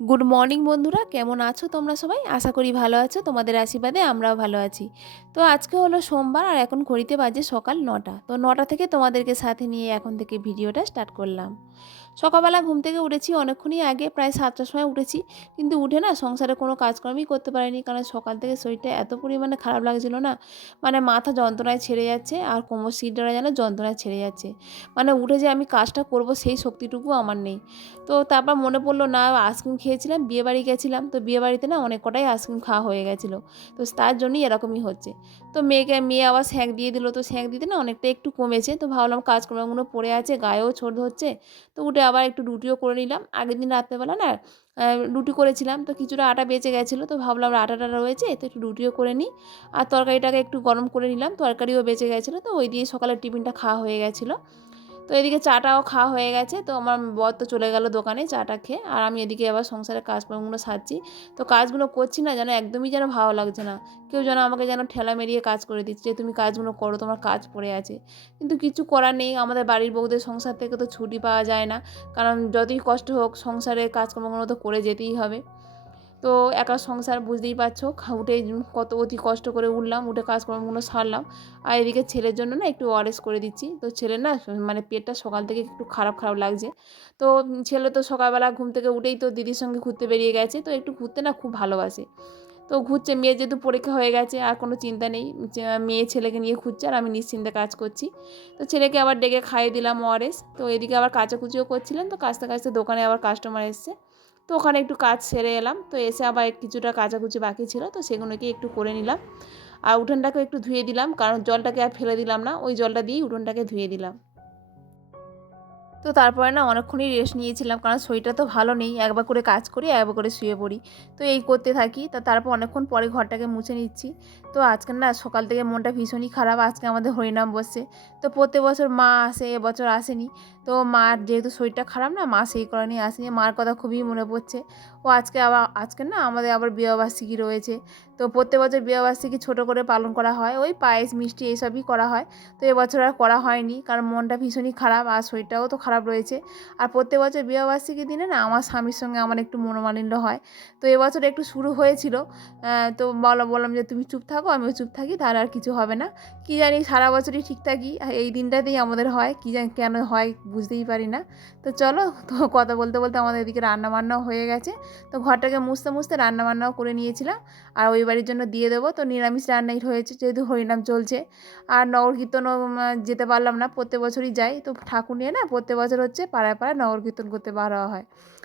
Good morning বন্ধুরা, কেমন আছো তোমরা সবাই? আশা করি ভালো আছো। তোমাদের আশীর্বাদে আমরাও ভালো আছি। তো আজকে হলো সোমবার আর এখন ঘড়িতে বাজে সকাল ৯টা। তো ৯টা থেকে তোমাদেরকে সাথে নিয়ে এখন থেকে ভিডিওটা স্টার্ট করলাম। সকালবেলা ঘুম থেকে উঠেছি অনেকক্ষণই আগে, প্রায় ৭টার সময় উঠেছি। কিন্তু উঠে না সংসারে কোনো কাজকর্মই করতে পারিনি, কারণ সকাল থেকে শরীরটা এত পরিমাণে খারাপ লাগছিল না, মানে মাথা যন্ত্রণায় ছেড়ে যাচ্ছে আর কোমর শিরদাঁড়া যেন যন্ত্রণায় ছেড়ে যাচ্ছে। মানে উঠে যে আমি কাজটা করব সেই শক্তিটুকু আমার নেই। তো তারপর মনে পড়লো না, আইসক্রিম খেয়েছিলাম, বিয়েবাড়ি গেছিলাম, তো বিয়েবাড়িতে না অনেক কটাই আইসক্রিম খাওয়া হয়ে গেছিলো। তো তার জন্যই এরকমই হচ্ছে। তো মেয়ে আবার স্যাঁক দিয়ে দিল, তো স্যাঁক দিতে না অনেকটা একটু কমেছে। তো ভাবলাম কাজকর্মগুলো পড়ে আছে, গায়েও ছোট হচ্ছে। তো উঠে আবার একটু রুটিও করে নিলাম। আগের দিন রাত্রেবেলা না রুটি করেছিলাম, তো কিছুটা আটা বেঁচে গেছিলো, তো ভাবলাম আটাটা রয়েছে তো একটু রুটিও করে নিই। আর তরকারিটাকে একটু গরম করে নিলাম, তরকারিও বেঁচে গেছিলো, তো ওই দিয়ে সকালের টিফিনটা খাওয়া হয়ে গেছিলো। তো এদিকে চাটাও খাওয়া হয়ে গেছে, তো আমার বর তো চলে গেল দোকানে চাটা খেয়ে, আর আমি এদিকে আবার সংসারের কাজকর্মগুলো সারছি। তো কাজগুলো করছি না, যেন একদমই যেন ভালো লাগছে না। কেউ যেন আমাকে যেন ঠেলা মেরিয়ে কাজ করে দিচ্ছে যে তুমি কাজগুলো করো, তোমার কাজ পড়ে আছে। কিন্তু কিছু করার নেই, আমাদের বাড়ির বউদের সংসার থেকে তো ছুটি পাওয়া যায় না। কারণ যতই কষ্ট হোক সংসারের কাজকর্মগুলো তো করে যেতেই হবে। তো একা সংসার বুঝতেই পারছো, উঠেই কত অতি কষ্ট করে উঠলাম, উঠে কাজকর্মগুলো সারলাম। আর এদিকে ছেলের জন্য না একটু ওআরএস করে দিচ্ছি। তো ছেলের না মানে পেটটা সকাল থেকে একটু খারাপ খারাপ লাগছে। তো ছেলে তো সকালবেলা ঘুম থেকে উঠেই তো দিদির সঙ্গে ঘুরতে বেরিয়ে গেছে, তো একটু ঘুরতে না খুব ভালোবাসে। তো ঘুরছে, মেয়ের যেহেতু পরীক্ষা হয়ে গেছে আর কোনো চিন্তা নেই, যে মেয়ে ছেলেকে নিয়ে ঘুরছে আর আমি নিশ্চিন্তে কাজ করছি। তো ছেলেকে আবার ডেকে খাইয়ে দিলাম ওআরএস। তো এদিকে আবার কাচাকুচিও করছিলাম, তো কাচতে কাচতে দোকানে আবার কাস্টমার এসছে। তো ওখানে একটু কাজ সেরে এলাম, তো এসে আবার কিছুটা কাচাকুচি বাকি ছিল, তো সেগুলোকে একটু করে নিলাম। আর উঠোনটাকেও একটু ধুয়ে দিলাম, কারণ জলটাকে আর ফেলে দিলাম না, ওই জলটা দিয়েই উঠোনটাকে ধুয়ে দিলাম। তো তারপরে না অনেকক্ষণই রেস্ট নিয়েছিলাম, কারণ শরীরটা তো ভালো নেই, একবার করে কাজ করি একবার করে শুয়ে পড়ি। তো এই করতে থাকি, তা তারপর অনেকক্ষণ পরে ঘরটাকে মুছে নিচ্ছি। তো আজকে না সকাল থেকে মনটা ভীষণই খারাপ, আজকে আমাদের হরিনাম বসছে। তো প্রত্যেক বছর মা আসে, এবছর আসেনি। তো মার যেহেতু শরীরটা খারাপ না, মা সেই কারণে আসেনি, মার কথা খুবই মনে পড়ছে। ও আজকে না আমাদের আবার বিবাহবার্ষিকী রয়েছে। তো প্রত্যেক বছর বিবাহবার্ষিকী ছোটো করে পালন করা হয়, ওই পায়েস মিষ্টি এইসবই করা হয়। তো এবছর আর করা হয়নি, কারণ মনটা ভীষণই খারাপ আর শরীরটাও তো খারাপ রয়েছে। আর প্রত্যেক বছর বিবাহবার্ষিকীর দিনে না আমার স্বামীর সঙ্গে আমার একটু মনোমালিন্য হয়। তো এবছর একটু শুরু হয়েছিল। তো বললাম যে তুমি চুপ থাকো, আমিও চুপ থাকি, তাহলে আর কিছু হবে না। কী জানি সারা বছরই ঠিক থাকি, আর এই দিনটাতেই আমাদের হয়, কী জানি কেন হয় বুঝতেই পারি না। তো চলো, তো কথা বলতে বলতে আমাদের এদিকে রান্নাবান্নাও হয়ে গেছে। তো ঘরটাকে মুছতে মুছতে রান্নাবান্নাও করে নিয়েছিলাম। আর ওই বাড়ির জন্য দিয়ে দেবো, তো নিরামিষ রান্নাই হয়েছে যেহেতু হরিনাম চলছে। আর নগর কীর্তনও যেতে পারলাম না, প্রত্যেক বছরই যাই। তো ঠাকুর নিয়ে না প্রত্যেক বছর হচ্ছে পাড়ায় পাড়ায় নগর কীর্তন করতে বার হওয়া হয়।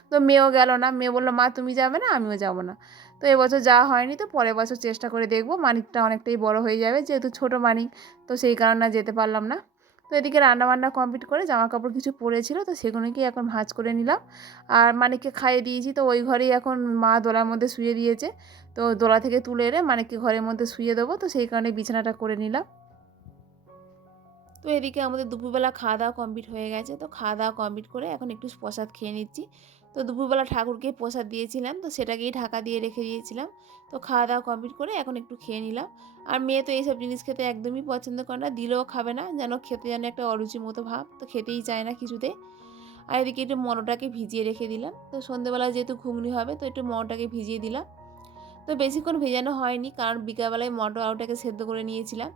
তো মেয়েও গেল না, মেয়ে বললো মা তুমি যাবে না, আমিও যাব না। তো এবছর যাওয়া হয়নি, তো পরের বছর চেষ্টা করে দেখবো, মানিকটা অনেকটাই বড় হয়ে যাবে যেহেতু ছোটো মানিক, তো সেই কারণে আর যেতে পারলাম না। তো এদিকে রান্নাবান্না কমপ্লিট করে জামা কাপড় কিছু পরেছিল, তো সেগুলোকেই এখন ভাঁজ করে নিলাম। আর মানিককে খাইয়ে দিয়েছি, তো ওই ঘরেই এখন মা দোলার মধ্যে শুয়ে দিয়েছে। তো দোলা থেকে তুলে এনে মানিককে ঘরের মধ্যে শুয়ে দেবো, তো সেই কারণে বিছানাটা করে নিলাম। তো এদিকে আমাদের দুপুরবেলা খাওয়া দাওয়া কমপ্লিট হয়ে গেছে, তো খাওয়া দাওয়া কমপ্লিট করে এখন একটু প্রসাদ খেয়ে নিচ্ছি। তো দুপুরবেলা ঠাকুরকে প্রসাদ দিয়েছিলাম, তো সেটাকেই ঢাকা দিয়ে রেখে দিয়েছিলাম। তো খাওয়া দাওয়া কমপ্লিট করে এখন একটু খেয়ে নিলাম। আর মেয়ে তো এইসব জিনিস খেতে একদমই পছন্দ করে না, দিলেও খাবে না, যেন খেতে যেন একটা অরুচি মতো ভাব, তো খেতেই চায় না কিছুতে। আর এদিকে একটু মনোটাকে ভিজিয়ে রেখে দিলাম, তো সন্ধ্যেবেলা যেহেতু ঘুগনি হবে তো একটু মনোটাকে ভিজিয়ে দিলাম। তো বেশিক্ষণ ভেজানো হয়নি, কারণ বিকালবেলায় মটর আলুটাকে সেদ্ধ করে নিয়েছিলাম।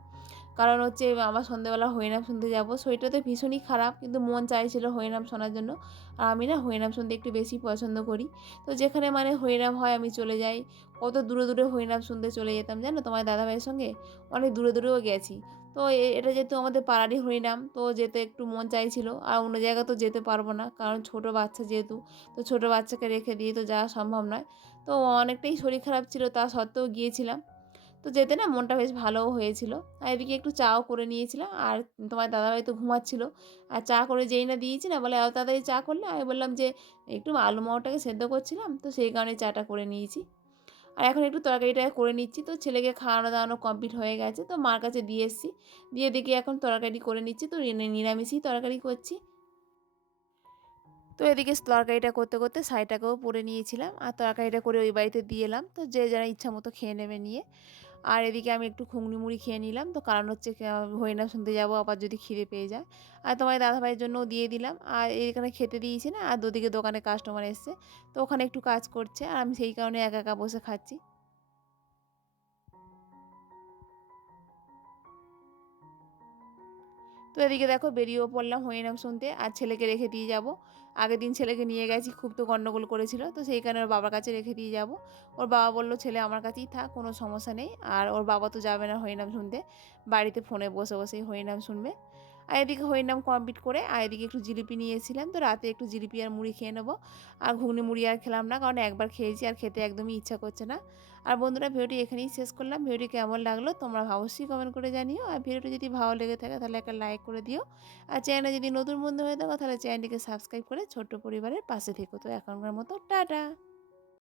কারণ হচ্ছে আবার সন্ধ্যেবেলা হরিনাম শুনতে যাব, শরীরটা তো ভীষণই খারাপ, কিন্তু মন চাইছিল হরিনাম শোনার জন্য। আর আমি না হরিনাম শুনতে একটু বেশি পছন্দ করি। তো যেখানে মানে হরিনাম হয় আমি চলে যাই। কত দূরে দূরে হরিনাম শুনতে চলে যেতাম জানো তোমার দাদাভাইয়ের সঙ্গে, অনেক দূরে দূরেও গেছি। তো এটা যেহেতু আমাদের পাড়ারই হরিনাম, তো যেতে একটু মন চাইছিল, আর অন্য জায়গা তো যেতে পারবো না, কারণ ছোট বাচ্চা যেহেতু, তো ছোট বাচ্চাকে রেখে দিয়ে তো যাওয়া সম্ভব নয়। তো অনেকটাই শরীর খারাপ ছিল, তা সত্ত্বেও গিয়েছিলাম। তো যেতে না মনটা বেশ ভালোও হয়েছিল। আর এদিকে একটু চাও করে নিয়েছিলাম, আর তোমার দাদাভাই তো ঘুমাচ্ছিল। আর চা করে যেই না দিয়েছি না, বলে এত তাড়াতাড়ি চা করলে, আমি বললাম যে একটু আলু মটরটাকে সেদ্ধ করছিলাম, তো সেই কারণে চাটা করে নিয়েছি। আর এখন একটু তরকারিটা করে নিচ্ছি, তো ছেলেকে খাওয়ানো দাওয়ানো কমপ্লিট হয়ে গেছে, তো মার কাছে দিয়ে এসেছি। দিয়ে দেখি এখন তরকারি করে নিচ্ছি, তো নিরামিষই তরকারি করছি। তো এদিকে তরকারিটা করতে করতে শাড়িটাকেও পরে নিয়েছিলাম, আর তরকারিটা করে ওই বাড়িতে দিয়ে এলাম, তো যে যারা ইচ্ছা মতো খেয়ে নেবে নিয়ে। আর এদিকে আমি একটু ঘুগনি মুড়ি খেয়ে নিলাম। তো কারণ হচ্ছে হরিনাম শুনতে যাবো আবার যদি খিদে পেয়ে যায়। আর তোমার দাদাভাইয়ের জন্যও দিয়ে দিলাম। আর এখানে খেতে দিয়েছি না, আর ওদিকে দোকানে কাস্টমার এসছে। তো ওখানে একটু কাজ করছে আর আমি সেই কারণে একা একা বসে খাচ্ছি। তো এদিকে দেখো বেরিয়েও পড়লাম হরিনাম শুনতে, আর ছেলেকে রেখে দিয়ে যাব। আগের দিন ছেলেকে নিয়ে গেছি, খুব তো গন্ডগোল করেছিল, তো সেই কারণে ওর বাবার কাছে রেখে দিয়ে যাব। ওর বাবা বলল ছেলে আমার কাছেই থাক, কোনো সমস্যা নেই। আর ওর বাবা তো যাবে না হরিনাম শুনতে, বাড়িতে ফোনে বসে বসেই হরিনাম শুনবে। আর এদিকে হরিনাম কমপ্লিট করে আর এদিকে একটু জিলিপি নিয়ে এসেছিলাম, তো রাতে একটু জিলিপি আর মুড়ি খেয়ে নেবো। আর ঘুগনি মুড়ি আর খেলাম না, কারণ একবার খেয়েছি আর খেতে একদমই ইচ্ছা করছে না। আর বন্ধুরা ভিডিওটি এখানেই শেষ করলাম। ভিডিওটি কেমন লাগলো তোমরা অবশ্যই কমেন্ট করে জানিও। আর ভিডিওটি যদি ভালো লেগে থাকে তাহলে একটা লাইক করে দিও। আর চ্যানেলে যদি নতুন বন্ধু হয়ে থাকো তাহলে চ্যানেলটিকে সাবস্ক্রাইব করে ছোট্ট পরিবারের পাশে থেকো। তো এখনকার মতো টাটা।